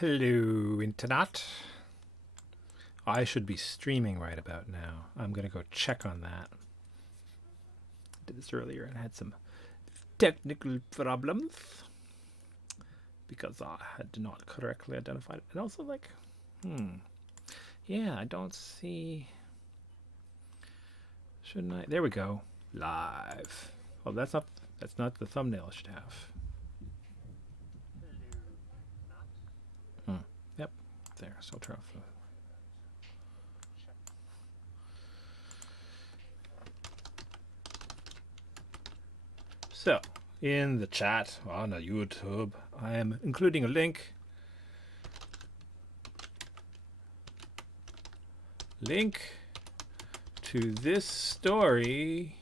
Hello, Internet. I should be streaming right about now. I'm going to go check on that. I did this earlier and had some technical problems because I had not correctly identified it. And also, like, yeah, I don't see. Shouldn't I? There we go. Live. Oh, that's not the thumbnail I should have. Yep. There. So I'll turn off the. So, in the chat on YouTube, I am including a link. Link to this story.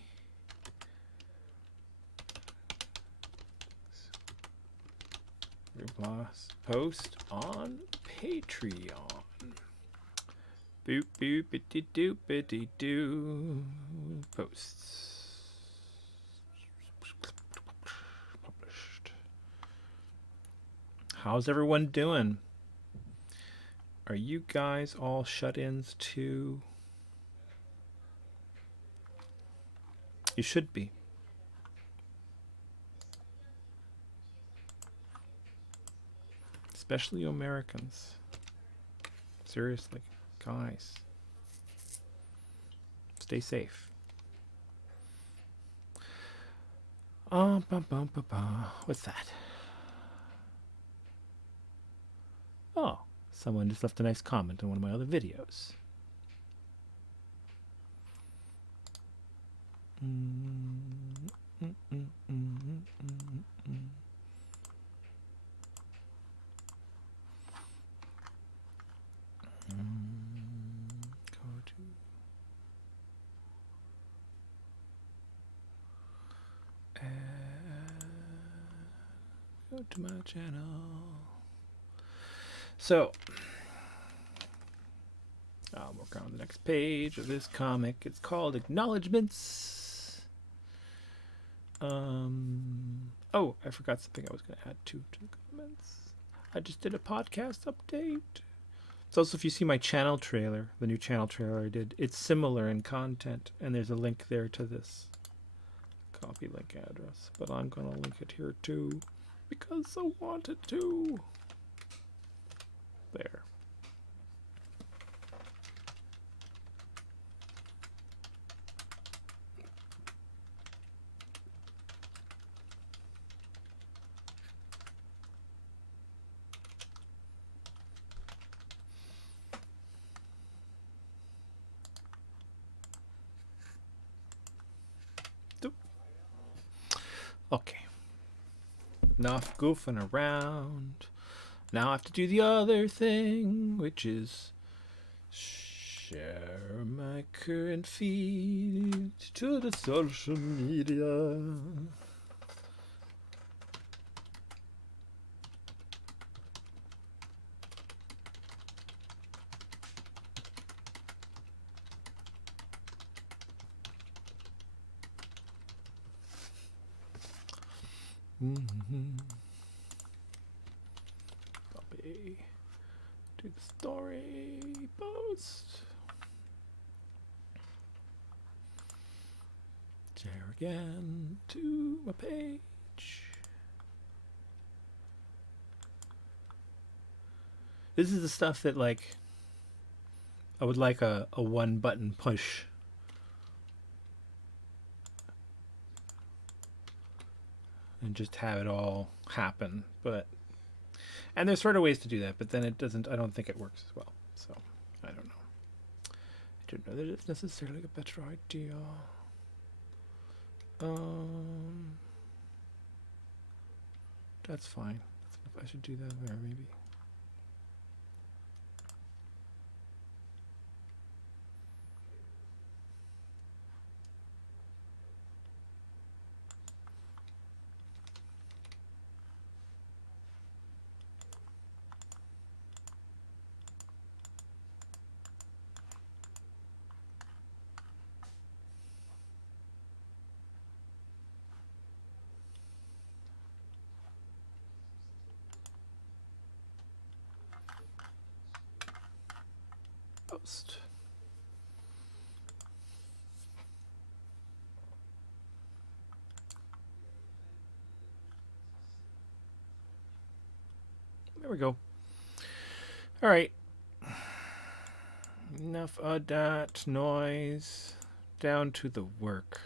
Post on Patreon. Boop boop bitty doop bitty doo. Posts. Published. How's everyone doing? Are you guys all shut-ins too? You should be. Especially you Americans. Seriously, guys. Stay safe. What's that? Oh, someone just left a nice comment on one of my other videos. Go to my channel. So, I'll work on the next page of this comic. It's called Acknowledgements. Oh, I forgot something I was going to add to the comments. I just did a podcast update. So also, if you see my channel trailer, the new channel trailer I did, it's similar in content, and there's a link there to this. Copy link address, but I'm going to link it here too, because I wanted to. There. Okay. Enough goofing around. Now I have to do the other thing, which is share my current feed to the social media. Copy to the story post. Share again to my page. This is the stuff that, like, I would like a one button push. And just have it all happen, and there's sort of ways to do that, but then it doesn't. I don't think it works as well. So I don't know. I don't know that it's necessarily a better idea. That's fine. I should do that there maybe. almost. There we go. All right. Enough of that noise. Down to the work.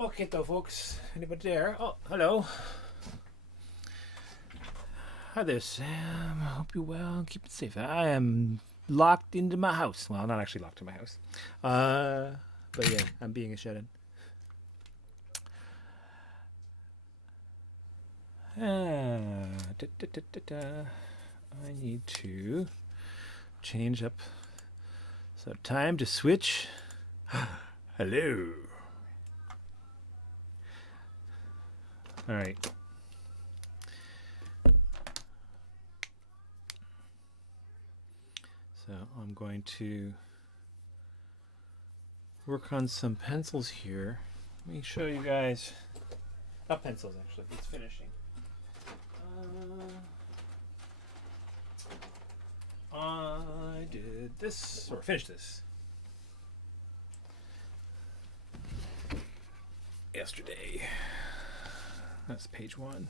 Okay, though, folks. Anybody there? Oh, hello. Hi there, Sam. I hope you're well. Keep it safe. I am locked into my house. Well, I'm not actually locked in my house. But yeah, I'm being a shut-in. I need to change up. So time to switch. Hello. All right. So I'm going to work on some pencils here. Let me show you guys. Not pencils, actually. It's finishing. I did this, or finished this yesterday. That's page 1.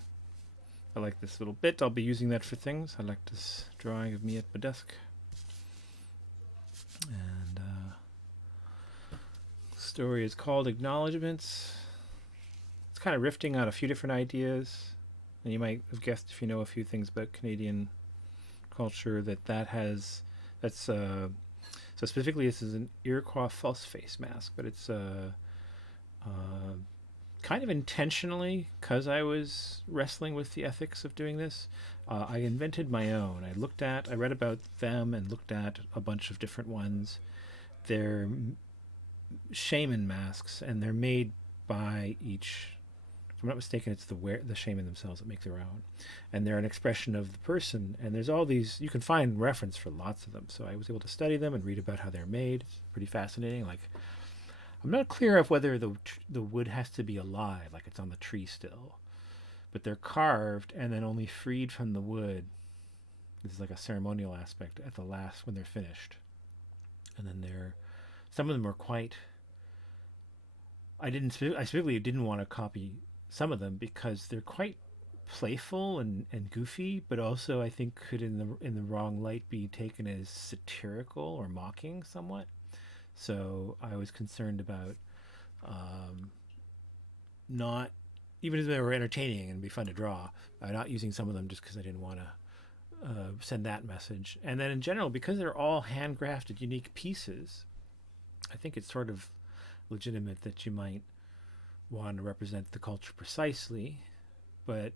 I like this little bit. I'll be using that for things. I like this drawing of me at my desk. And the story is called Acknowledgements. It's kind of riffing on a few different ideas. And you might have guessed, if you know a few things about Canadian culture, that's so specifically this is an Iroquois false face mask, but it's kind of intentionally, because I was wrestling with the ethics of doing this, I invented my own. I read about them and looked at a bunch of different ones. They're shaman masks, and they're made by each. If I'm not mistaken, it's the shaman themselves that make their own, and they're an expression of the person. And there's all these, you can find reference for lots of them. So I was able to study them and read about how they're made. It's pretty fascinating. Like, I'm not clear of whether the wood has to be alive, like it's on the tree still, but they're carved and then only freed from the wood. This is like a ceremonial aspect at the last when they're finished, and then some of them are quite. I specifically didn't want to copy some of them because they're quite playful and goofy, but also I think could in the wrong light be taken as satirical or mocking somewhat. So I was concerned about not, even if they were entertaining and be fun to draw, not using some of them just because I didn't want to send that message. And then in general, because they're all handcrafted, unique pieces, I think it's sort of legitimate that you might want to represent the culture precisely, but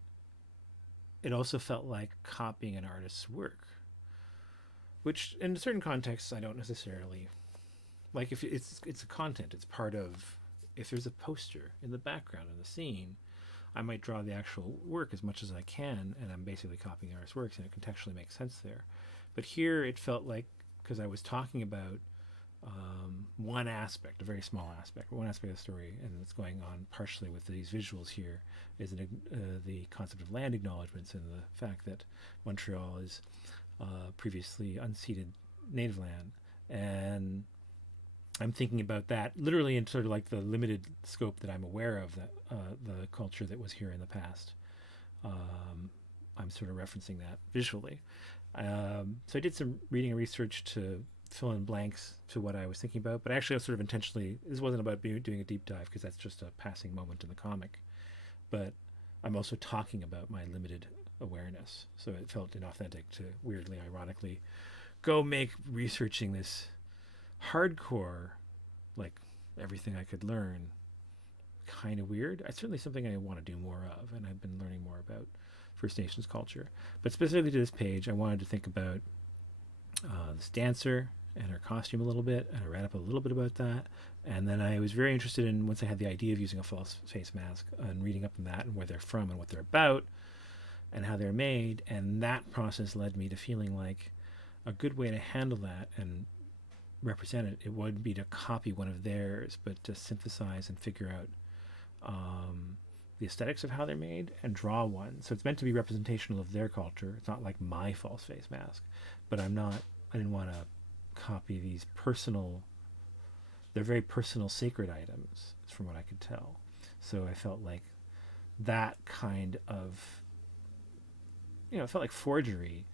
it also felt like copying an artist's work, which in certain contexts I don't necessarily like. If it's a content, it's part of if there's a poster in the background of the scene, I might draw the actual work as much as I can, and I'm basically copying the artist's works, and it contextually makes sense there. But here it felt like, because I was talking about one aspect, a very small aspect, one aspect of the story, and it's going on partially with these visuals here, is the concept of land acknowledgements and the fact that Montreal is previously unceded native land. And I'm thinking about that literally in sort of like the limited scope that I'm aware of, that the culture that was here in the past. I'm sort of referencing that visually. So I did some reading and research to fill in blanks to what I was thinking about, but actually I was sort of intentionally, this wasn't about doing a deep dive, because that's just a passing moment in the comic, but I'm also talking about my limited awareness, so it felt inauthentic to weirdly, ironically, go make researching this hardcore, like everything I could learn, kind of weird. It's certainly something I want to do more of, and I've been learning more about First Nations culture. But specifically to this page, I wanted to think about this dancer and her costume a little bit, and I read up a little bit about that. And then I was very interested in, once I had the idea of using a false face mask, and reading up on that and where they're from and what they're about and how they're made. And that process led me to feeling like a good way to handle that and represent it, it would be to copy one of theirs, but to synthesize and figure out the aesthetics of how they're made and draw one. So it's meant to be representational of their culture. It's not like my false face mask, but I didn't want to copy these personal, they're very personal sacred items from what I could tell. So I felt like that kind of, it felt like forgery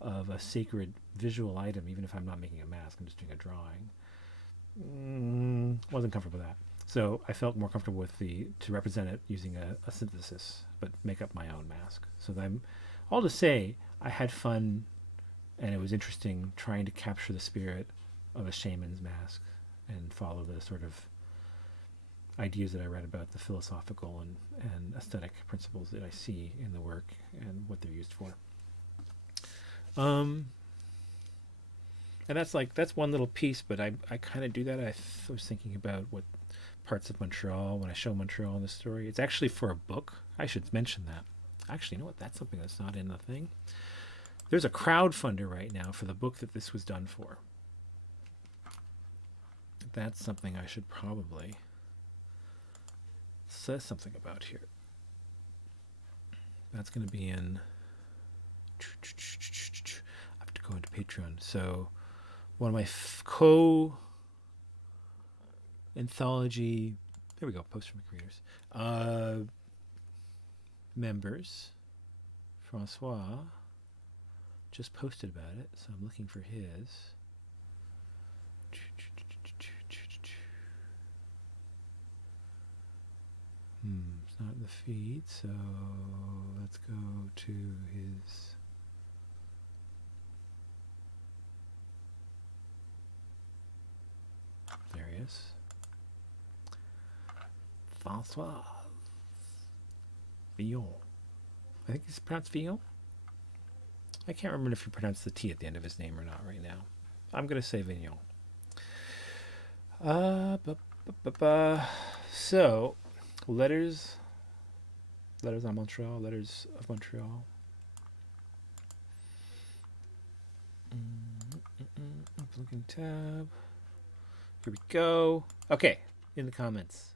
of a sacred visual item, even if I'm not making a mask, I'm just doing a drawing. Wasn't comfortable with that. So I felt more comfortable with to represent it using a synthesis, but make up my own mask. So I'm, all to say, I had fun, and it was interesting trying to capture the spirit of a shaman's mask and follow the sort of ideas that I read about the philosophical and aesthetic principles that I see in the work and what they're used for. And that's one little piece, but I kind of do that. I was thinking about what parts of Montreal, when I show Montreal in the story, it's actually for a book. I should mention that. Actually, you know what? That's something that's not in the thing. There's a crowdfunder right now for the book that this was done for. That's something I should probably say something about here. That's going to be in. I have to go into Patreon. So one of my anthology, there we go, post from creators, members, Francois, just posted about it, so I'm looking for his. It's not in the feed, so let's go to his. There he is. Francois Villon. I think it's pronounced Villon. I can't remember if you pronounce the T at the end of his name or not right now. I'm going to say Villon. So, letters on Montreal, letters of Montreal. Looking tab. Here we go. Okay, in the comments.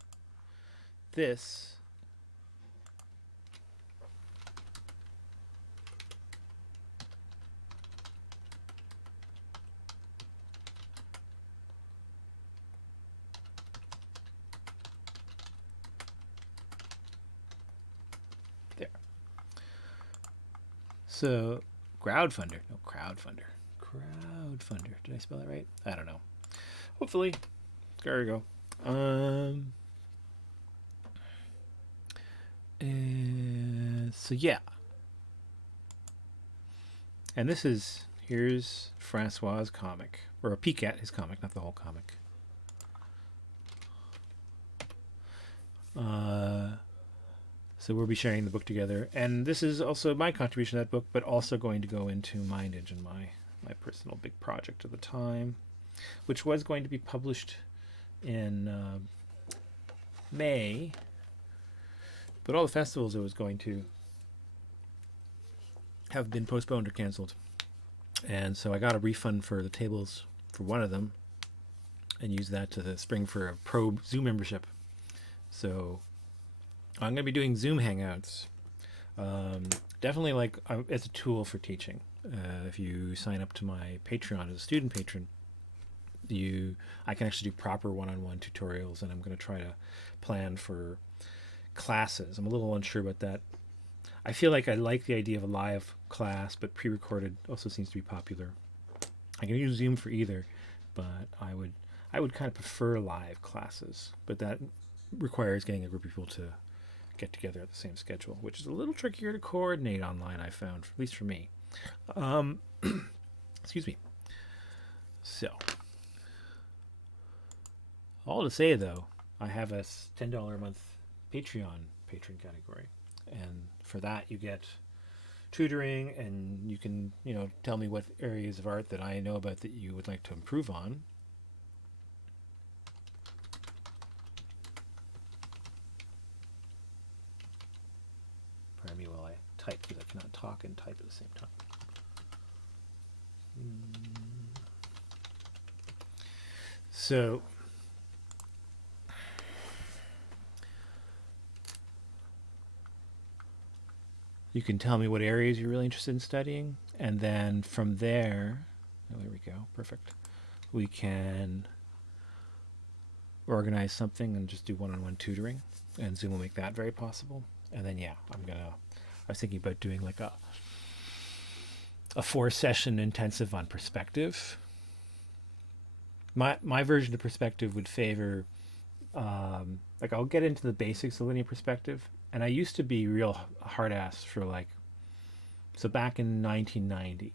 This there. So crowdfunder. No, crowdfunder. Crowdfunder. Did I spell that right? I don't know. Hopefully. There we go. So yeah. And here's Francois' comic, or a peek at his comic, not the whole comic. So we'll be sharing the book together, and this is also my contribution to that book, but also going to go into Mindage and my personal big project at the time, which was going to be published in May, but all the festivals I was going to have been postponed or canceled. And so I got a refund for the tables for one of them and used that to spring for a pro Zoom membership. So I'm going to be doing Zoom Hangouts. Definitely like it's a tool for teaching. If you sign up to my Patreon as a student patron, I can actually do proper one-on-one tutorials, and I'm going to try to plan for classes. I'm a little unsure about that. I feel like I like the idea of a live class, but pre-recorded also seems to be popular. I can use Zoom for either, but I would kind of prefer live classes, but that requires getting a group of people to get together at the same schedule, which is a little trickier to coordinate online, I found, at least for me. Excuse me. So, all to say though, I have a $10 a month Patreon patron category, and for that you get tutoring, and you can tell me what areas of art that I know about that you would like to improve on. Pardon me while I type, because I cannot talk and type at the same time. So you can tell me what areas you're really interested in studying, and then from there, there we go, perfect. We can organize something and just do one-on-one tutoring, and Zoom will make that very possible. And then I was thinking about doing like a 4-session intensive on perspective. My version of perspective would favor like I'll get into the basics of linear perspective, and I used to be real hard ass for so back in 1990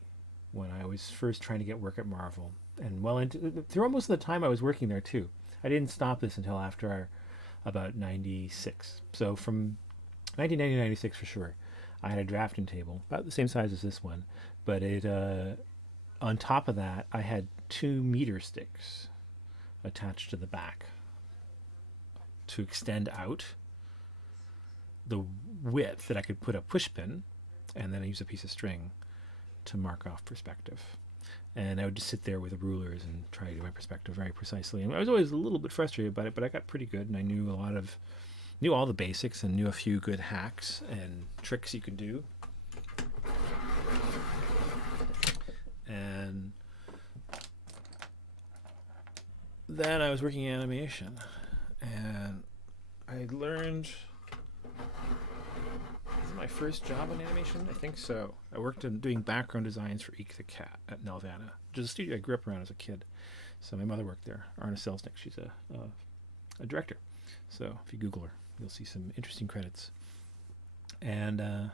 when I was first trying to get work at Marvel, and through almost the time I was working there too. I didn't stop this until after about 96. So from 1990 to 96 for sure, I had a drafting table about the same size as this one, but it on top of that I had 2 meter sticks attached to the back to extend out the width that I could put a push pin, and then I use a piece of string to mark off perspective. And I would just sit there with rulers and try to do my perspective very precisely. And I was always a little bit frustrated about it, but I got pretty good, and I knew all the basics, and knew a few good hacks and tricks you could do. And then I was working in animation, and I learned, was it my first job in animation? I think so. I worked in doing background designs for Eek the Cat at Nelvana, which is a studio I grew up around as a kid. So my mother worked there, Arna Selznick. She's a director. So if you Google her, you'll see some interesting credits. And I'm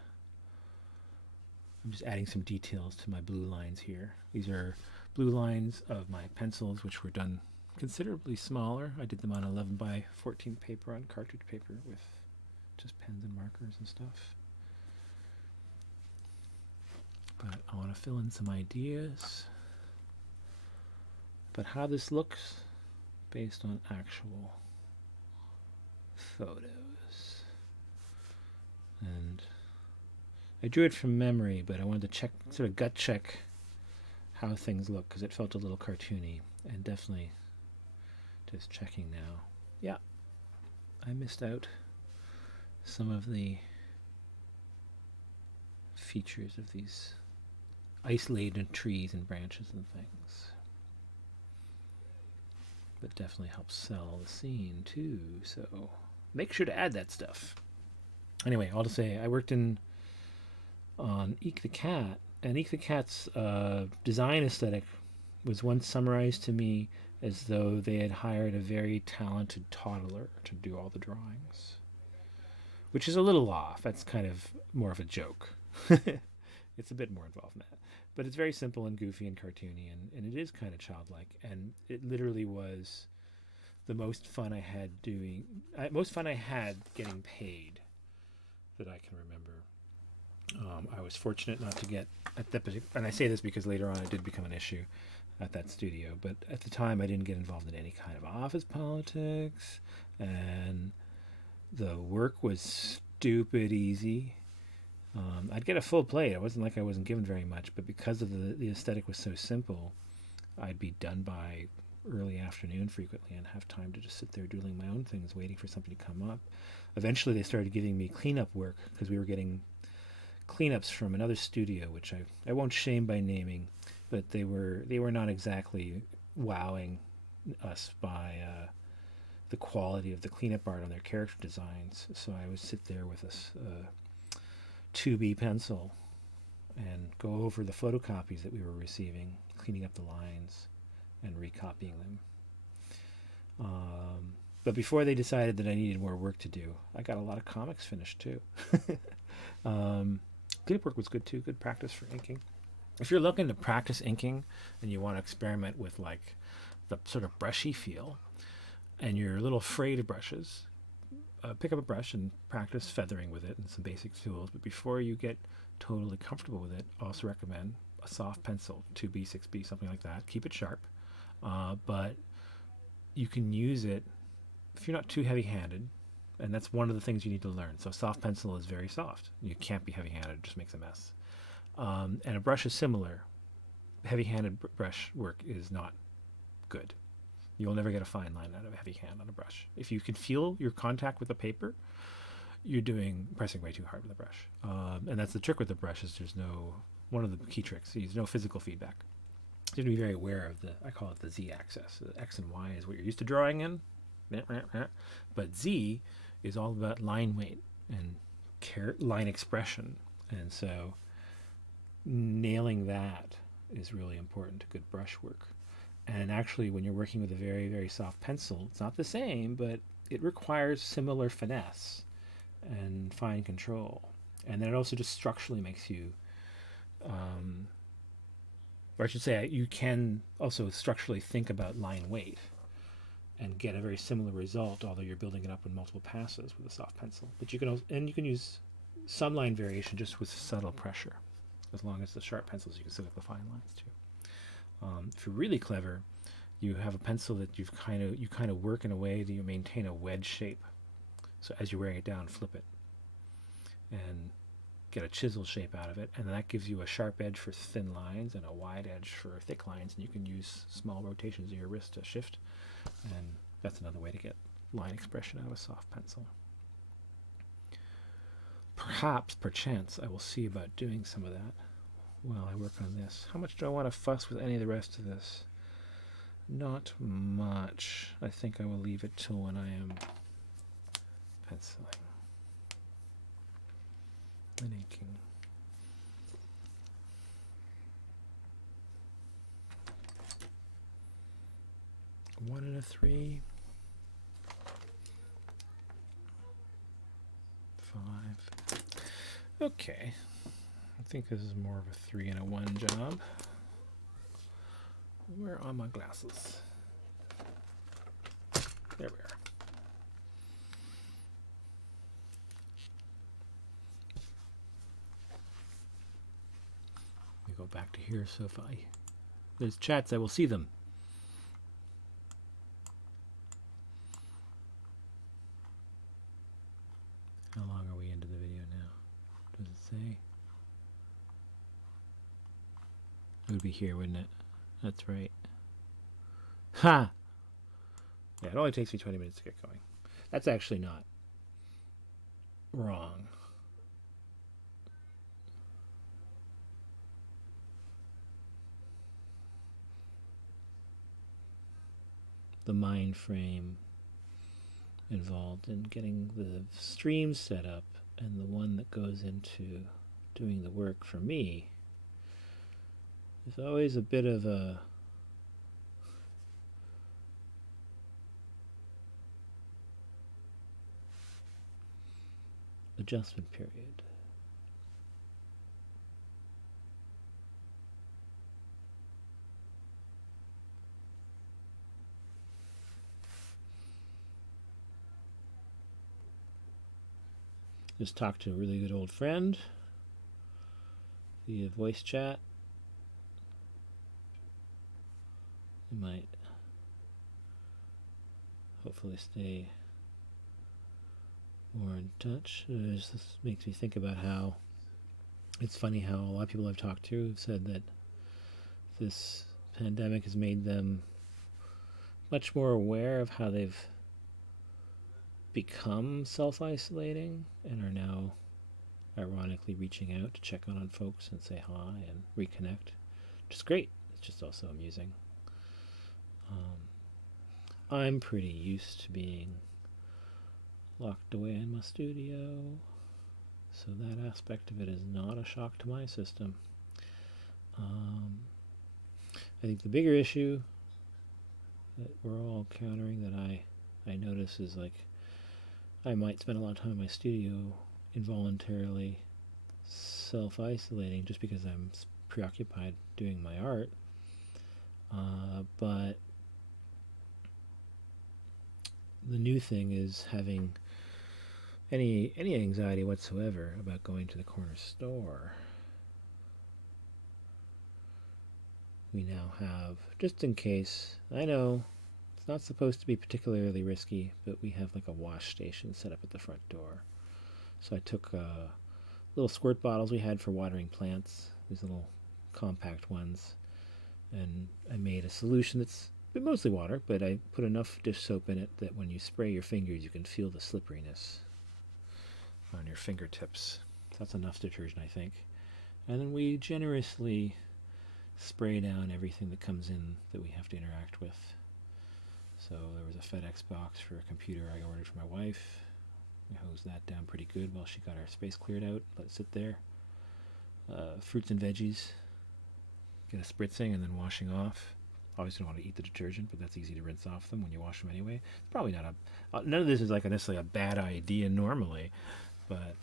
just adding some details to my blue lines here. These are blue lines of my pencils, which were done considerably smaller. I did them on 11 by 14 paper, on cartridge paper, with just pens and markers and stuff. But I want to fill in some ideas about how this looks based on actual photos. And I drew it from memory, but I wanted to check, sort of gut check how things look, because it felt a little cartoony, and definitely just checking now. Yeah, I missed out some of the features of these isolated trees and branches and things, but definitely helps sell the scene too, so make sure to add that stuff. Anyway, all to say, I worked on Eek the Cat, and Eek the Cat's design aesthetic was once summarized to me as though they had hired a very talented toddler to do all the drawings, which is a little off. That's kind of more of a joke. It's a bit more involved than that, but it's very simple and goofy and cartoony, and it is kind of childlike, and it literally was the most fun I had getting paid that I can remember. I was fortunate not to get at that particular, and I say this because later on it did become an issue at that studio, but at the time I didn't get involved in any kind of office politics, and The work was stupid easy. I'd get a full plate. It wasn't like I wasn't given very much, but because of the aesthetic was so simple, I'd be done by early afternoon frequently and have time to just sit there doodling my own things, waiting for something to come up. Eventually, they started giving me cleanup work because we were getting cleanups from another studio, which I won't shame by naming, but they were not exactly wowing us by the quality of the cleanup art on their character designs. So I would sit there with a 2B pencil and go over the photocopies that we were receiving, cleaning up the lines and recopying them. But before they decided that I needed more work to do, I got a lot of comics finished too. Cleanup work was good too, good practice for inking. If you're looking to practice inking and you want to experiment with like the sort of brushy feel, and you're a little afraid of brushes, pick up a brush and practice feathering with it and some basic tools. But before you get totally comfortable with it, I also recommend a soft pencil, 2B, 6B, something like that. Keep it sharp, but you can use it if you're not too heavy-handed, and that's one of the things you need to learn. So a soft pencil is very soft. You can't be heavy-handed; it just makes a mess. And a brush is similar. Heavy-handed brush work is not good. You'll never get a fine line out of a heavy hand on a brush. If you can feel your contact with the paper, you're pressing way too hard with the brush. And that's the trick with the brush is one of the key tricks. There's no physical feedback. You have to be very aware of I call it the Z-axis. The X and Y is what you're used to drawing in. But Z is all about line weight and line expression. And so nailing that is really important to good brush work. And actually, when you're working with a very, very soft pencil, it's not the same, but it requires similar finesse and fine control. And then it also just structurally makes you, or I should say, you can also structurally think about line weight and get a very similar result, although you're building it up in multiple passes with a soft pencil. But you can use some line variation just with subtle pressure. As long as the sharp pencils, you can still get the fine lines too. If you're really clever, you have a pencil that you kind of work in a way that you maintain a wedge shape. So as you're wearing it down, flip it and get a chisel shape out of it, and that gives you a sharp edge for thin lines and a wide edge for thick lines, and you can use small rotations of your wrist to shift, and that's another way to get line expression out of a soft pencil. Perchance, I will see about doing some of that while I work on this. How much do I want to fuss with any of the rest of this? Not much. I think I will leave it till when I am penciling and inking. One and a 3. 5. Okay. I think this is more of a 3 and a 1 job. Where are my glasses? There we are. We go back to here, so if there's chats, I will see them. How long are we into the video now? Does it say? It would be here, wouldn't it? That's right. Ha! Yeah, it only takes me 20 minutes to get going. That's actually not wrong. The mind frame involved in getting the stream set up and the one that goes into doing the work for me is always a bit of a adjustment period. Just talked to a really good old friend via voice chat. You might hopefully stay more in touch. This makes me think about how it's funny how a lot of people I've talked to have said that this pandemic has made them much more aware of how they've become self isolating and are now ironically reaching out to check on folks and say hi and reconnect, which is great. It's just also amusing. I'm pretty used to being locked away in my studio, so that aspect of it is not a shock to my system. I think the bigger issue that we're all countering that I notice is like I might spend a lot of time in my studio involuntarily self-isolating just because I'm preoccupied doing my art, but the new thing is having any anxiety whatsoever about going to the corner store. We now have, just in case, I know it's not supposed to be particularly risky, but we have like a wash station set up at the front door. So I took little squirt bottles we had for watering plants, these little compact ones, and I made a solution that's mostly water, but I put enough dish soap in it that when you spray your fingers, you can feel the slipperiness on your fingertips. So that's enough detergent, I think. And then we generously spray down everything that comes in that we have to interact with. So there was a FedEx box for a computer I ordered for my wife. We hosed that down pretty good while she got our space cleared out. Let it sit there. Fruits and veggies. Get a spritzing and then washing off. Obviously don't want to eat the detergent, but that's easy to rinse off them when you wash them anyway. It's probably not none of this is like necessarily a bad idea normally, but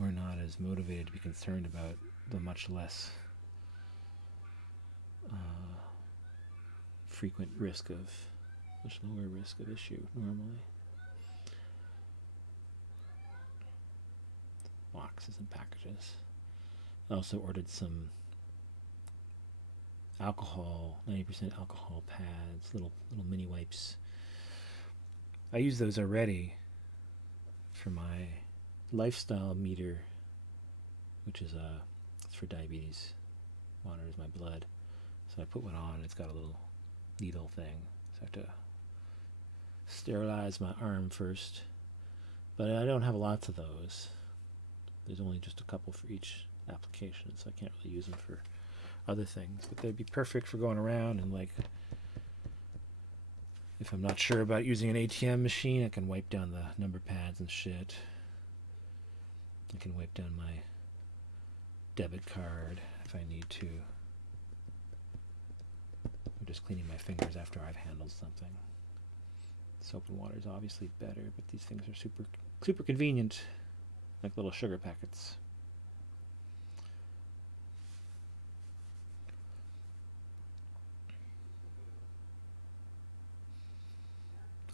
we're not as motivated to be concerned about the much less frequent risk of, much lower risk of issue normally. Boxes and packages. I also ordered some alcohol, 90% alcohol pads, little mini wipes. I use those already for my lifestyle meter, which is it's for diabetes, monitors my blood. So I put one on. It's got a little needle thing, so I have to sterilize my arm first. But I don't have lots of those. There's only just a couple for each application, so I can't really use them for other things. But they'd be perfect for going around and like if I'm not sure about using an ATM machine, I can wipe down the number pads and shit. I can wipe down my debit card if I need to. I'm just cleaning my fingers after I've handled something. Soap and water is obviously better, but these things are super convenient, like little sugar packets.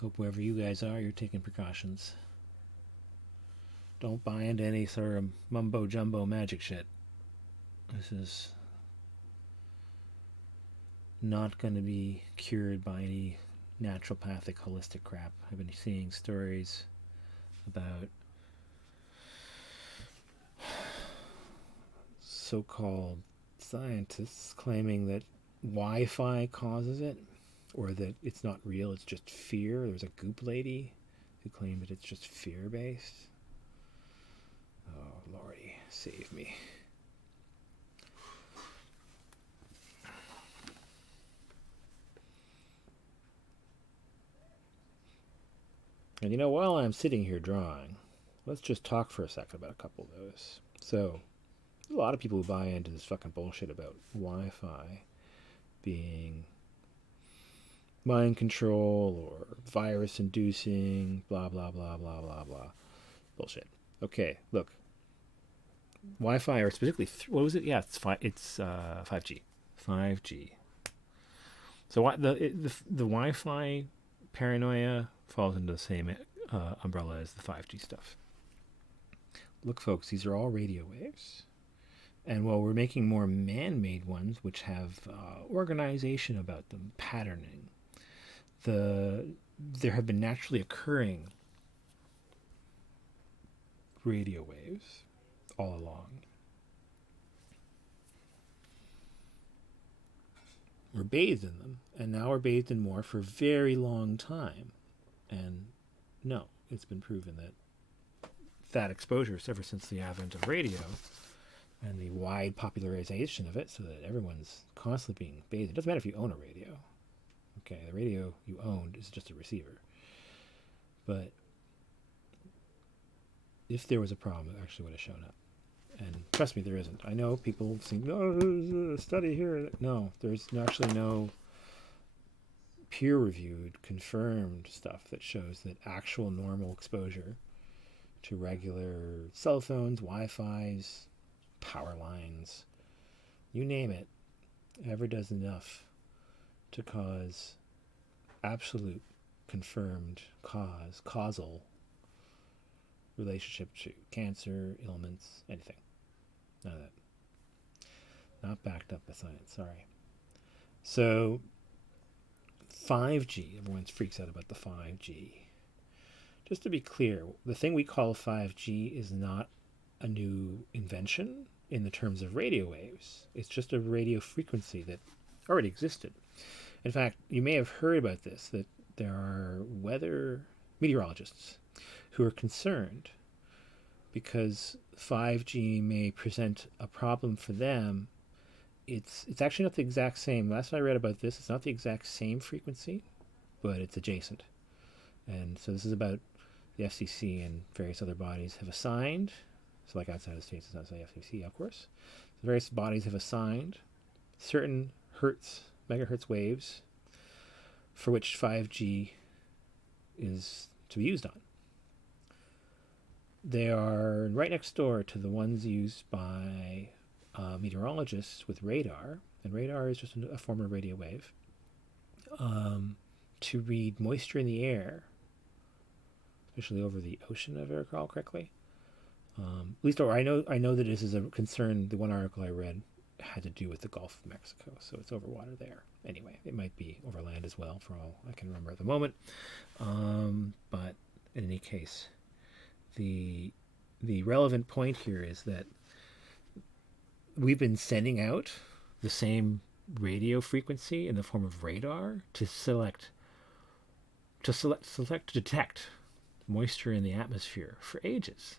Hope wherever you guys are, you're taking precautions. Don't buy into any sort of mumbo jumbo magic shit. This is not going to be cured by any naturopathic holistic crap. I've been seeing stories about so-called scientists claiming that Wi-Fi causes it, or that it's not real, it's just fear. There was a Goop lady who claimed that it's just fear-based. Oh, Lordy, save me. And you know, while I'm sitting here drawing, let's just talk for a second about a couple of those. So, there's a lot of people who buy into this fucking bullshit about Wi-Fi being mind control or virus inducing, blah, blah, blah, blah, blah, blah. Bullshit. Okay, look. Wi-Fi, or specifically, what was it? Yeah, it's 5G. 5G. So the Wi-Fi paranoia falls into the same umbrella as the 5G stuff. Look, folks, these are all radio waves. And while we're making more man-made ones, which have organization about them, patterning, there have been naturally occurring radio waves all along. We're bathed in them, and now we're bathed in more for a very long time. And no, it's been proven that exposure, ever since the advent of radio and the wide popularization of it, so that everyone's constantly being bathed. It doesn't matter if you own a radio. Okay, the radio you owned is just a receiver. But if there was a problem, it actually would have shown up. And trust me, there isn't. I know people think, oh, there's a study here. No, there's actually no peer-reviewed, confirmed stuff that shows that actual normal exposure to regular cell phones, Wi-Fi's, power lines, you name it, ever does enough to cause absolute confirmed causal relationship to cancer, ailments, anything. None of that. Not backed up by science, sorry. So 5G, everyone freaks out about the 5G. Just to be clear, the thing we call 5G is not a new invention in the terms of radio waves. It's just a radio frequency that already existed. In fact, you may have heard about this, that there are meteorologists who are concerned because 5G may present a problem for them. It's actually not the exact same. Last time I read about this, it's not the exact same frequency, but it's adjacent. And so this is about the FCC and various other bodies have assigned, so like outside of the States, it's not the FCC, of course. The various bodies have assigned certain megahertz waves for which 5G is to be used on. They are right next door to the ones used by meteorologists with radar, and radar is just a form of radio wave, to read moisture in the air, especially over the ocean, if I recall correctly. At least I know that this is a concern. The one article I read had to do with the Gulf of Mexico, so it's over water there. Anyway, it might be over land as well, for all I can remember at the moment. But in any case, the relevant point here is that we've been sending out the same radio frequency in the form of radar to detect moisture in the atmosphere for ages,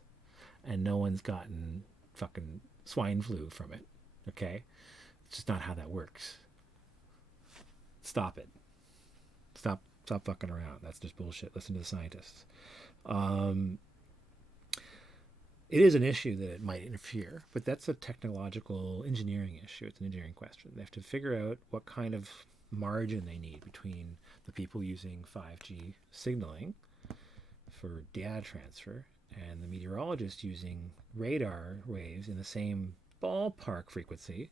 and no one's gotten fucking swine flu from it. Okay, it's just not how that works. Stop it. Stop fucking around. That's just bullshit. Listen to the scientists. It is an issue that it might interfere, but that's a technological engineering issue. It's an engineering question. They have to figure out what kind of margin they need between the people using 5G signaling for data transfer and the meteorologists using radar waves in the same ballpark frequency,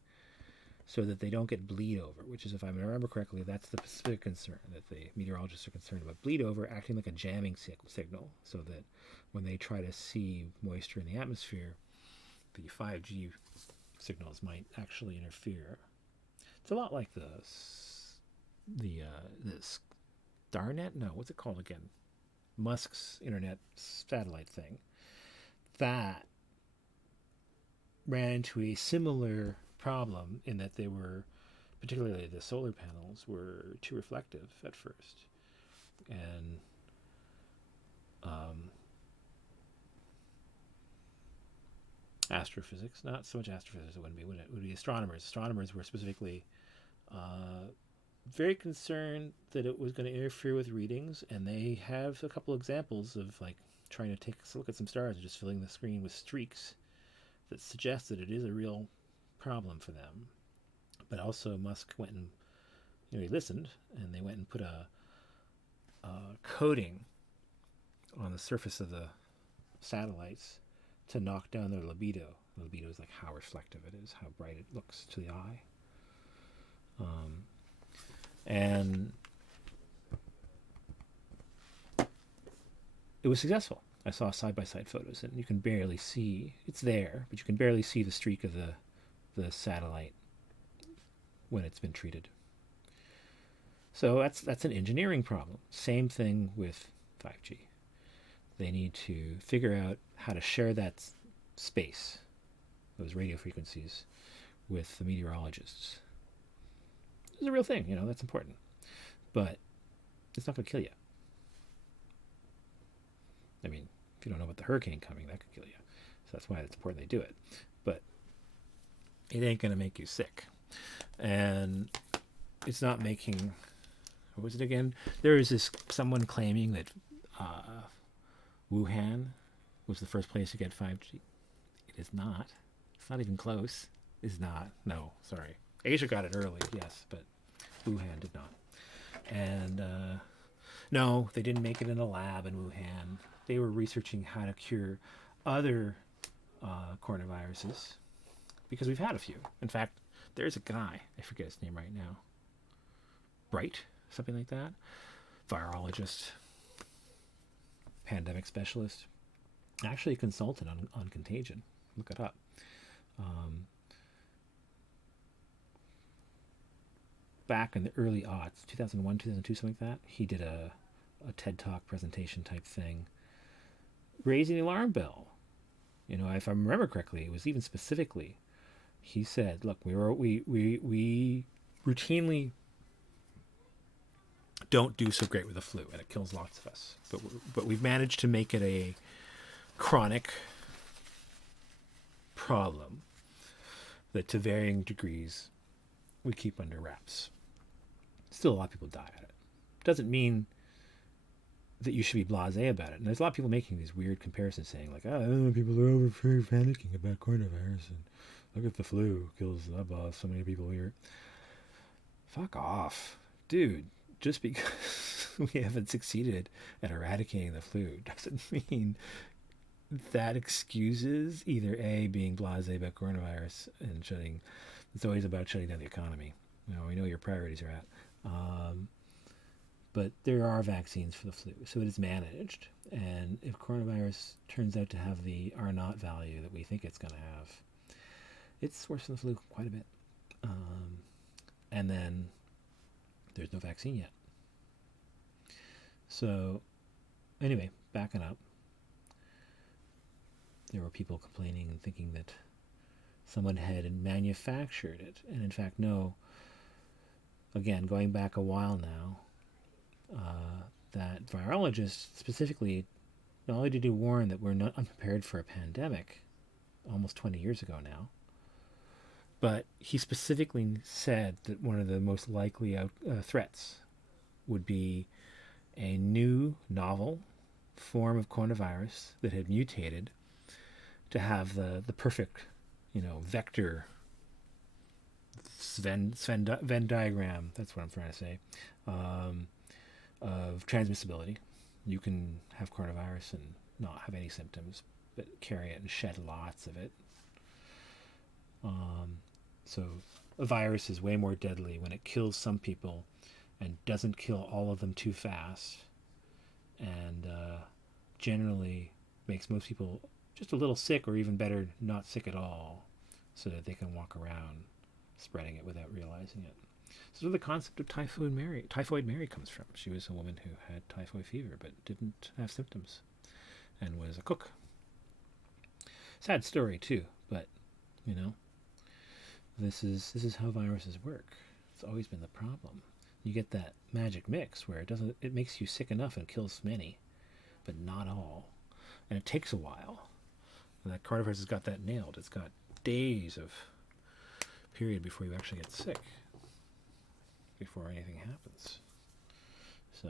so that they don't get bleed over, which is, if I remember correctly, that's the specific concern, that the meteorologists are concerned about bleed over acting like a jamming signal, so that when they try to see moisture in the atmosphere, the 5G signals might actually interfere. It's a lot like the Starnet? No, what's it called again? Musk's internet satellite thing. That ran into a similar problem in that they were, particularly the solar panels, were too reflective at first. And astrophysics, not so much astrophysics, it wouldn't be, would it? It would be astronomers. Astronomers were specifically very concerned that it was going to interfere with readings, and they have a couple examples of like trying to take a look at some stars and just filling the screen with streaks that suggest that it is a real problem for them. But also Musk went and, he listened, and they went and put a coating on the surface of the satellites to knock down their libido. Libido is like how reflective it is, how bright it looks to the eye. And it was successful. I saw side-by-side photos, and you can barely see, it's there, but you can barely see the streak of the satellite when it's been treated. So that's an engineering problem. Same thing with 5G. They need to figure out how to share that space, those radio frequencies, with the meteorologists. It's a real thing, that's important. But it's not going to kill you. I mean, if you don't know about the hurricane coming, that could kill you. So that's why it's important they do it. But it ain't going to make you sick. And it's not making... What was it again? There is someone claiming that Wuhan was the first place to get 5G. It is not. It's not even close. It's not. No, sorry. Asia got it early, yes, but Wuhan did not. And no, they didn't make it in a lab in Wuhan. They were researching how to cure other coronaviruses because we've had a few. In fact, there's a guy, I forget his name right now, Bright, something like that, virologist, pandemic specialist, actually a consultant on contagion. Look it up. Back in the early aughts, 2001, 2002, something like that, he did a TED Talk presentation type thing, raising the alarm bell. If I remember correctly, it was even specifically, he said, look, we routinely don't do so great with the flu, and it kills lots of us. But we've managed to make it a chronic problem that, to varying degrees, we keep under wraps. Still, a lot of people die at it. Doesn't mean that you should be blasé about it. And there's a lot of people making these weird comparisons, saying like, people are over panicking about coronavirus, and look at the flu kills so many people here. Fuck off, dude. Just because we haven't succeeded at eradicating the flu doesn't mean that excuses either A, being blasé about coronavirus and it's always about shutting down the economy. We know your priorities are at. But there are vaccines for the flu, so it is managed. And if coronavirus turns out to have the R naught value that we think it's going to have, it's worse than the flu quite a bit. And then there's no vaccine yet. So, anyway, backing up. There were people complaining and thinking that someone had manufactured it. And in fact, no. Again, going back a while now, that virologists specifically, not only did he warn that we're not unprepared for a pandemic almost 20 years ago now, but he specifically said that one of the most likely threats would be a new novel form of coronavirus that had mutated to have the perfect, vector Venn diagram, that's what I'm trying to say, of transmissibility. You can have coronavirus and not have any symptoms, but carry it and shed lots of it. So a virus is way more deadly when it kills some people and doesn't kill all of them too fast, and generally makes most people just a little sick, or even better, not sick at all, so that they can walk around spreading it without realizing it. So where the concept of Typhoid Mary comes from. She was a woman who had typhoid fever but didn't have symptoms and was a cook. Sad story too, but this is how viruses work. It's always been the problem. You get that magic mix where it makes you sick enough and kills many, but not all. And it takes a while. And that coronavirus has got that nailed. It's got days of period before you actually get sick, before anything happens. So,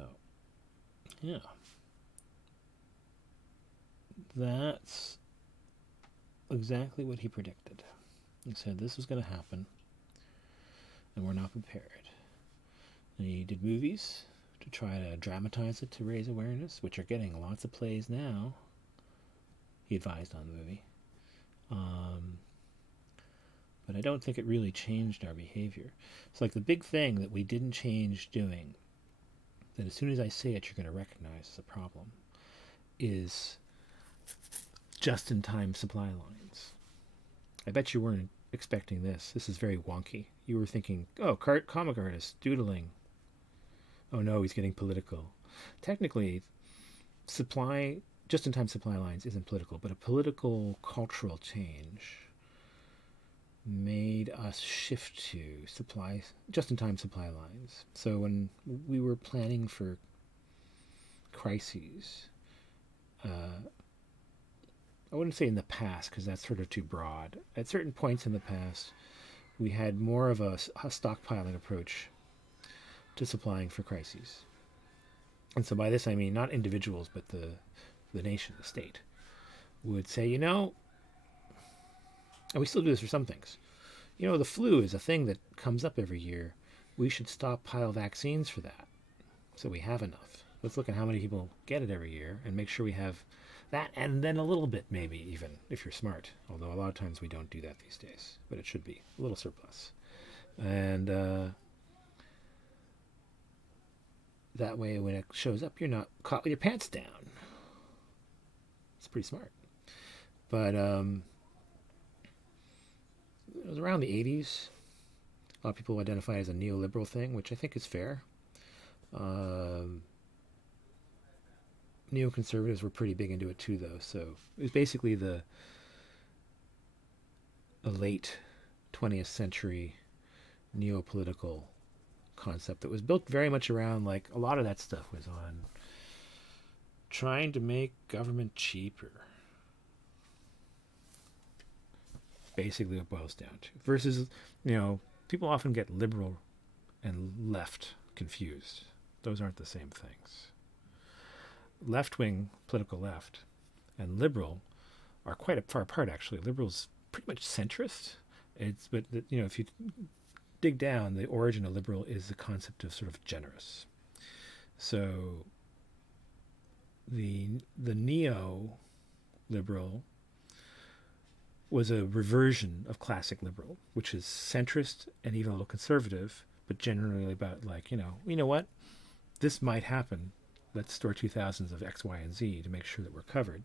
yeah. That's exactly what he predicted. He said this was going to happen, and we're not prepared. And he did movies to try to dramatize it, to raise awareness, which are getting lots of plays now. He advised on the movie. But I don't think it really changed our behavior. It's like the big thing that we didn't change doing, that as soon as I say it, you're going to recognize as a problem, is just-in-time supply lines. I bet you weren't expecting this. This is very wonky. You were thinking, oh, comic artist, doodling. Oh no, he's getting political. Technically, supply just-in-time supply lines isn't political, but a political cultural change made us shift to supply just-in-time supply lines. So when we were planning for crises, I wouldn't say in the past because that's sort of too broad. At certain points in the past, we had more of a stockpiling approach to supplying for crises. And so by this I mean not individuals, but the nation, the state, would say, and we still do this for some things. The flu is a thing that comes up every year. We should stockpile vaccines for that so we have enough. Let's look at how many people get it every year and make sure we have that, and then a little bit maybe even, if you're smart. Although a lot of times we don't do that these days, but it should be a little surplus. And that way when it shows up, you're not caught with your pants down. It's pretty smart. But it was around the 80s. A lot of people identify it as a neoliberal thing, which I think is fair. Neoconservatives were pretty big into it too, though. So it was basically the late 20th century neopolitical concept that was built very much around, like, a lot of that stuff was on trying to make government cheaper. Basically what it boils down to. Versus, people often get liberal and left confused. Those aren't the same things. Left-wing, political left, and liberal are quite far apart, actually. Liberal's pretty much centrist. But if you dig down, the origin of liberal is the concept of sort of generous. So the neo-liberal was a reversion of classic liberal, which is centrist and even a little conservative, but generally about, like, you know what? This might happen. Let's store 2000s of X, Y, and Z to make sure that we're covered.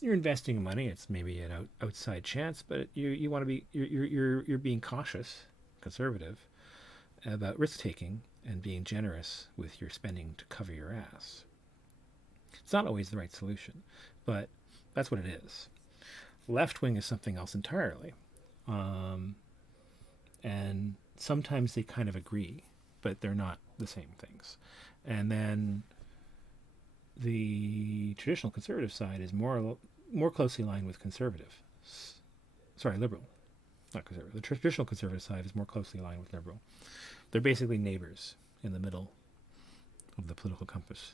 You're investing money. It's maybe an outside chance, but you want to be you're being cautious, conservative, about risk taking and being generous with your spending to cover your ass. It's not always the right solution, but that's what it is. Left wing is something else entirely, and sometimes they kind of agree, but they're not the same things. And then the traditional conservative side is more closely aligned with liberal, not conservative. The traditional conservative side is more closely aligned with liberal. They're basically neighbors in the middle of the political compass.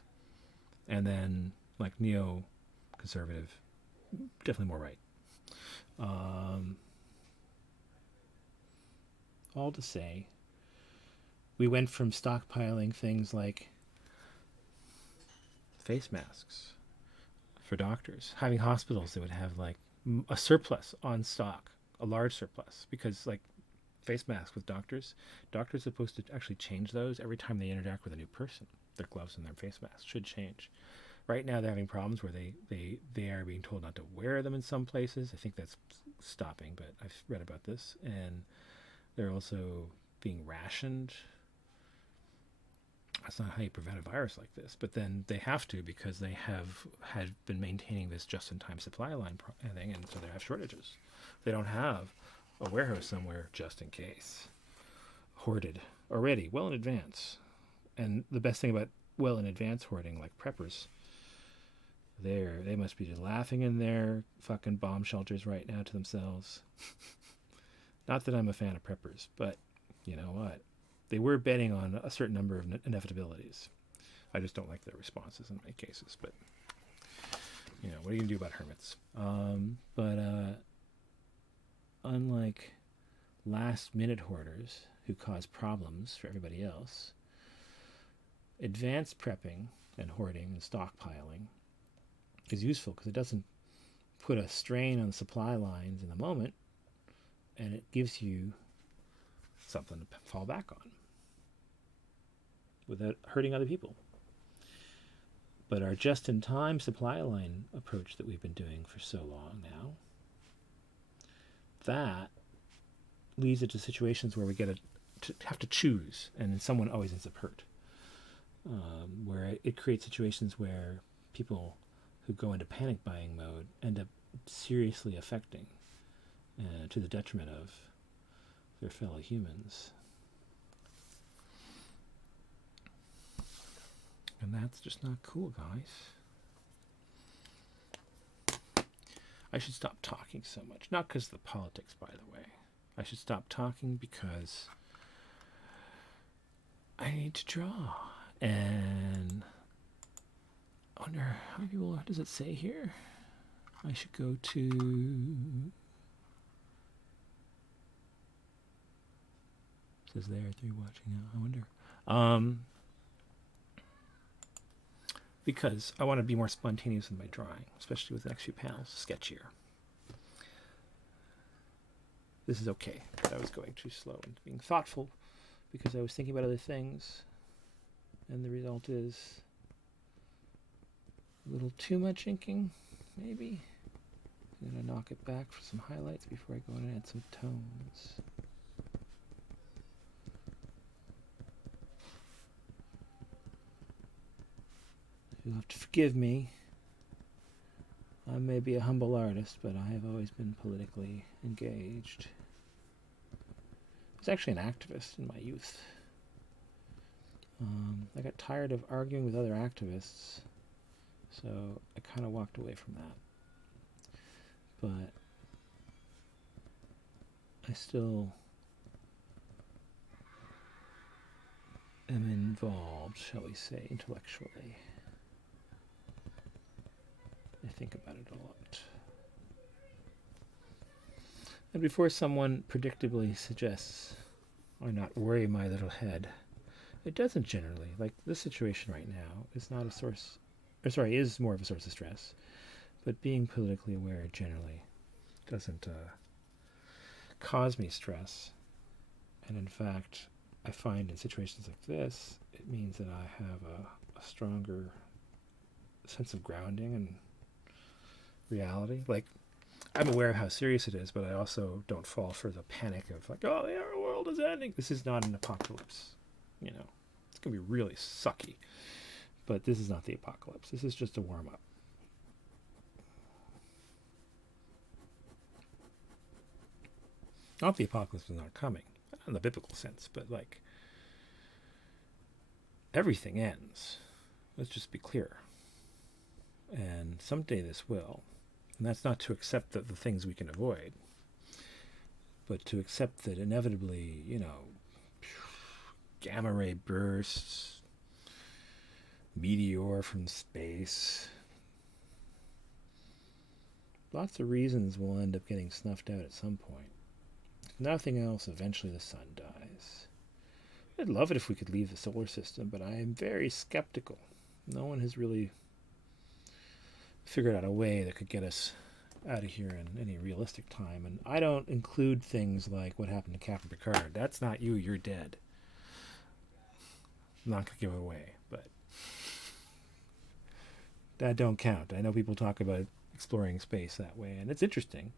And then, like, neo-conservative, definitely more right. All to say, we went from stockpiling things like face masks for doctors, having hospitals that would have, like, a surplus on stock, a large surplus, because, like, face masks with doctors are supposed to actually change those every time they interact with a new person. Their gloves and their face masks should change. Right now they're having problems where they are being told not to wear them in some places. I think that's stopping, but I've read about this. And they're also being rationed. That's not how you prevent a virus like this, but then they have to, because they had been maintaining this just-in-time supply line thing, and so they have shortages. They don't have a warehouse somewhere just in case, hoarded already well in advance. And the best thing about well in advance hoarding, like preppers, they must be just laughing in their fucking bomb shelters right now to themselves. Not that I'm a fan of preppers, but you know what? They were betting on a certain number of inevitabilities. I just don't like their responses in many cases, but what are you gonna do about hermits? But unlike last-minute hoarders who cause problems for everybody else, advanced prepping and hoarding and stockpiling is useful because it doesn't put a strain on supply lines in the moment, and it gives you something to fall back on without hurting other people. But our just-in-time supply line approach that we've been doing for so long now, that leads it to situations where we have to choose, and then someone always ends up hurt. Where it creates situations where people who go into panic buying mode end up seriously affecting, to the detriment of their fellow humans. And that's just not cool, guys. I should stop talking so much. Not because of the politics, by the way. I should stop talking because I need to draw. And I wonder how many people, what does it say here? I should go to... It says there, 3 watching now. I wonder. Because I want to be more spontaneous in my drawing, especially with the next few panels, sketchier. This is okay, but I was going too slow and being thoughtful because I was thinking about other things, and the result is a little too much inking, maybe. I'm going to knock it back for some highlights before I go in and add some tones. You'll have to forgive me. I may be a humble artist, but I have always been politically engaged. I was actually an activist in my youth. I got tired of arguing with other activists, so I kind of walked away from that. But I still am involved, shall we say, intellectually. I think about it a lot. And before someone predictably suggests, "Why not worry my little head?" It doesn't generally. Like this situation right now is not a source, or sorry, is more of a source of stress. But being politically aware generally doesn't cause me stress. And in fact, I find in situations like this, it means that I have a stronger sense of grounding and reality. Like, I'm aware of how serious it is, but I also don't fall for the panic of like, oh, the world is ending. This is not an apocalypse. You know, it's going to be really sucky. But this is not the apocalypse. This is just a warm-up. Not the apocalypse is not coming, in the biblical sense, but like, everything ends. Let's just be clear. And someday this will. And that's not to accept the things we can avoid, but to accept that inevitably, you know, gamma ray bursts, meteor from space, lots of reasons we'll end up getting snuffed out at some point. If nothing else, eventually the sun dies. I'd love it if we could leave the solar system, but I am very skeptical. No one has really figured out a way that could get us out of here in any realistic time. And I don't include things like what happened to Captain Picard. That's not you, you're dead. I'm not going to give it away, but that don't count. I know people talk about exploring space that way, and it's interesting,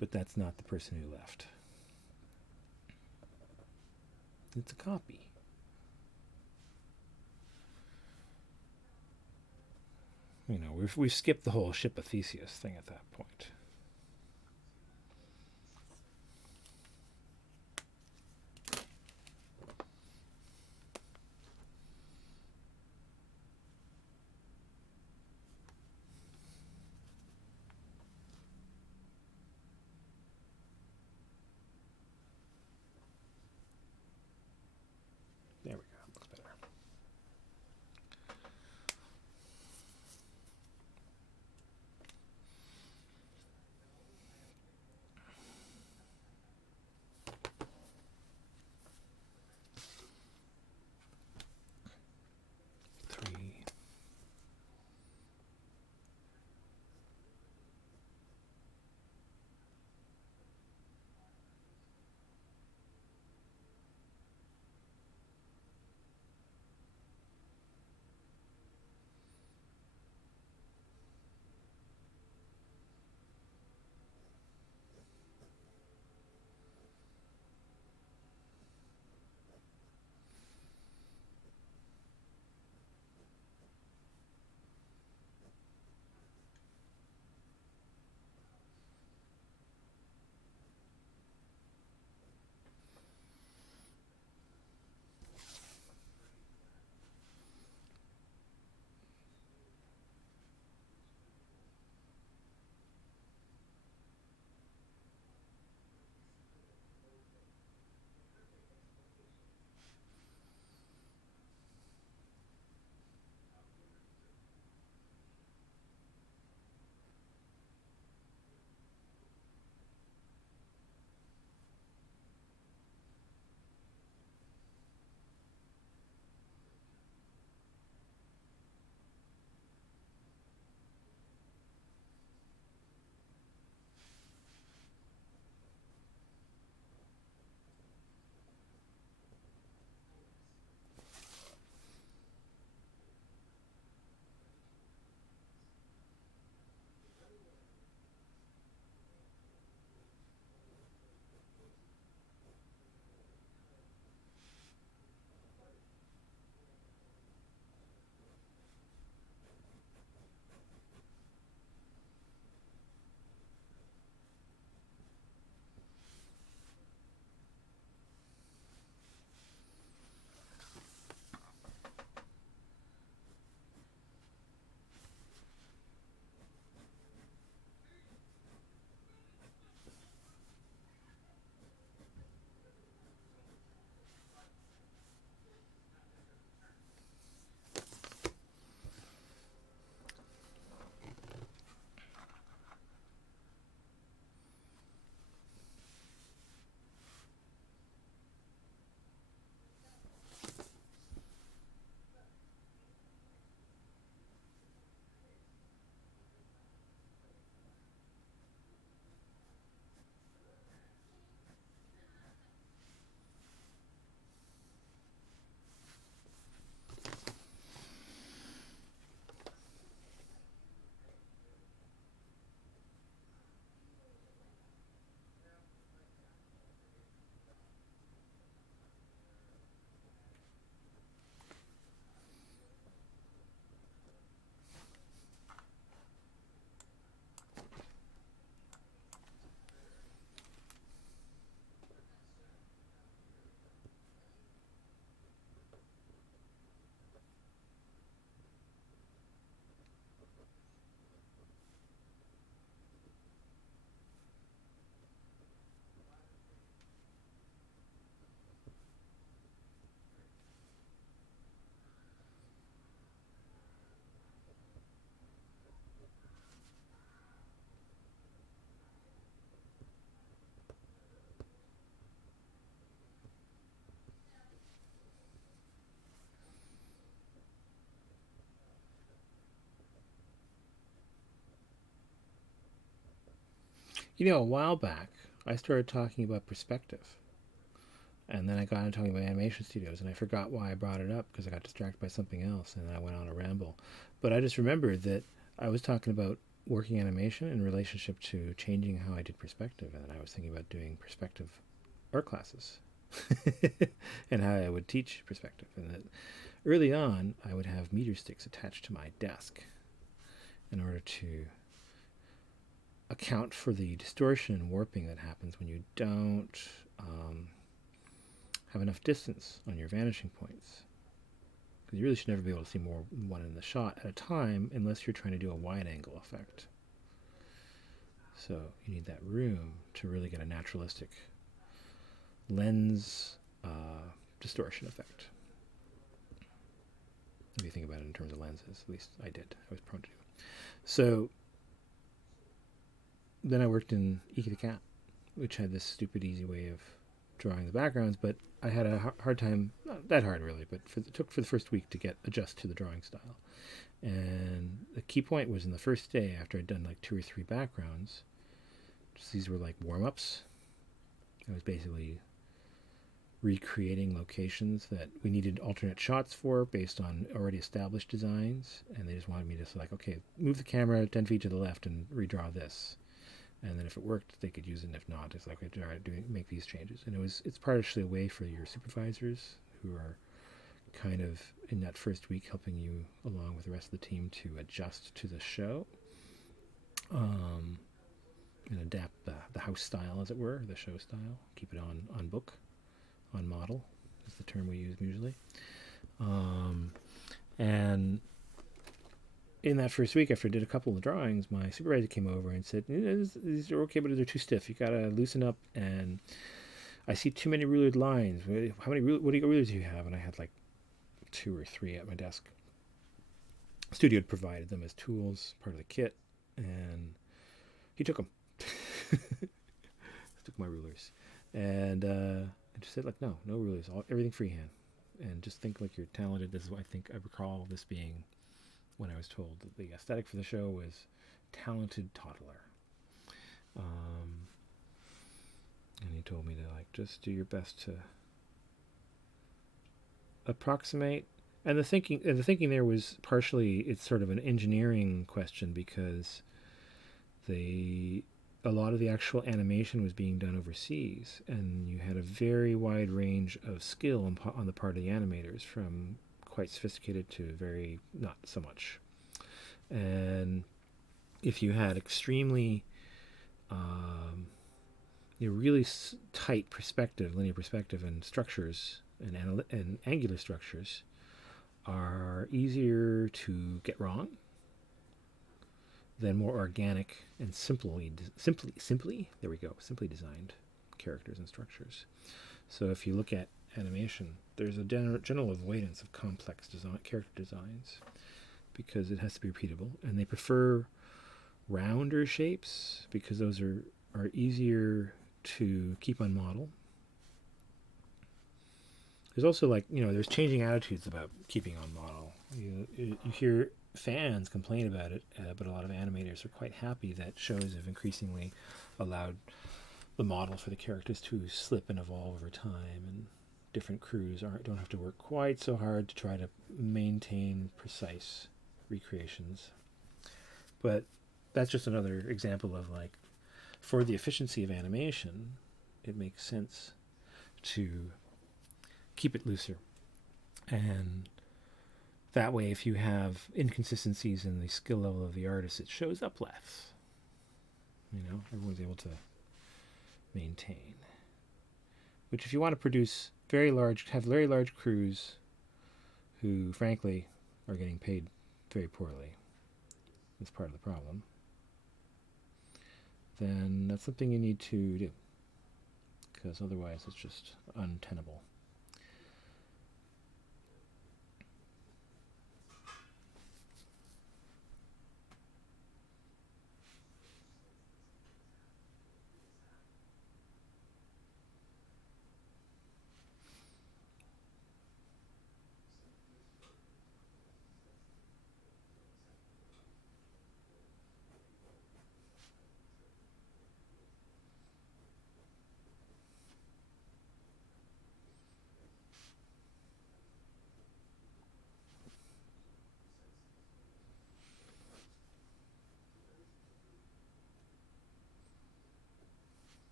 but that's not the person who left. It's a copy. You know, we've skipped the whole ship of Theseus thing at that point. There we go. Looks better. A while back, I started talking about perspective. And then I got into talking about animation studios, and I forgot why I brought it up because I got distracted by something else, and then I went on a ramble. But I just remembered that I was talking about working animation in relationship to changing how I did perspective, and I was thinking about doing perspective art classes and how I would teach perspective. And that early on, I would have meter sticks attached to my desk in order to account for the distortion and warping that happens when you don't have enough distance on your vanishing points. Because you really should never be able to see more than one in the shot at a time unless you're trying to do a wide angle effect. So you need that room to really get a naturalistic lens distortion effect. If you think about it in terms of lenses, at least I did. I was prone to. So then I worked in Iki the Cat, which had this stupid easy way of drawing the backgrounds, but I had a hard time, not that hard really, but it took for the first week to adjust to the drawing style. And the key point was in the first day after I'd done like 2 or 3 backgrounds, these were like warm-ups. I was basically recreating locations that we needed alternate shots for based on already established designs, and they just wanted me to select, okay, move the camera 10 feet to the left and redraw this. And then if it worked, they could use it, and if not, it's like, all right, make these changes. And it's partially a way for your supervisors who are kind of in that first week helping you along with the rest of the team to adjust to the show and adapt the house style, as it were, the show style. Keep it on book, on model is the term we use usually. And in that first week, after I did a couple of drawings, my supervisor came over and said, these are okay, but they're too stiff. You gotta loosen up, and I see too many rulered lines. What rulers do you have? And I had like 2 or 3 at my desk. Studio had provided them as tools, part of the kit, and he took them. Took my rulers. And I just said, like, no rulers, everything freehand. And just think like you're talented. This is what I think I recall this being when I was told that the aesthetic for the show was talented toddler. And he told me to just do your best to approximate. And the thinking there was partially it's sort of an engineering question because a lot of the actual animation was being done overseas, and you had a very wide range of skill on the part of the animators, from quite sophisticated to very not so much. And if you had extremely really tight perspective, linear perspective, and structures and angular structures are easier to get wrong than more organic and simply designed characters and structures. So if you look at animation, there's a general avoidance of complex character designs because it has to be repeatable, and they prefer rounder shapes because those are easier to keep on model. There's also there's changing attitudes about keeping on model. You hear fans complain about it, but a lot of animators are quite happy that shows have increasingly allowed the model for the characters to slip and evolve over time, and different crews don't have to work quite so hard to try to maintain precise recreations. But that's just another example of for the efficiency of animation, it makes sense to keep it looser. And that way, if you have inconsistencies in the skill level of the artist, it shows up less. Everyone's able to maintain. Which, if you want to produce have very large crews who, frankly, are getting paid very poorly, that's part of the problem, then that's something you need to do. Because otherwise it's just untenable.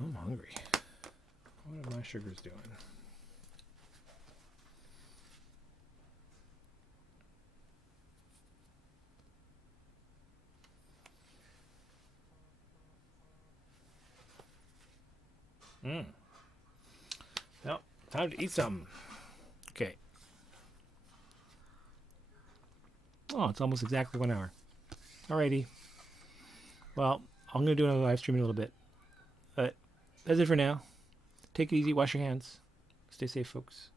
I'm hungry. What are my sugars doing? Well, time to eat some. Okay. Oh, it's almost exactly 1 hour. Alrighty. Well, I'm going to do another live stream in a little bit. But that's it for now. Take it easy. Wash your hands. Stay safe, folks.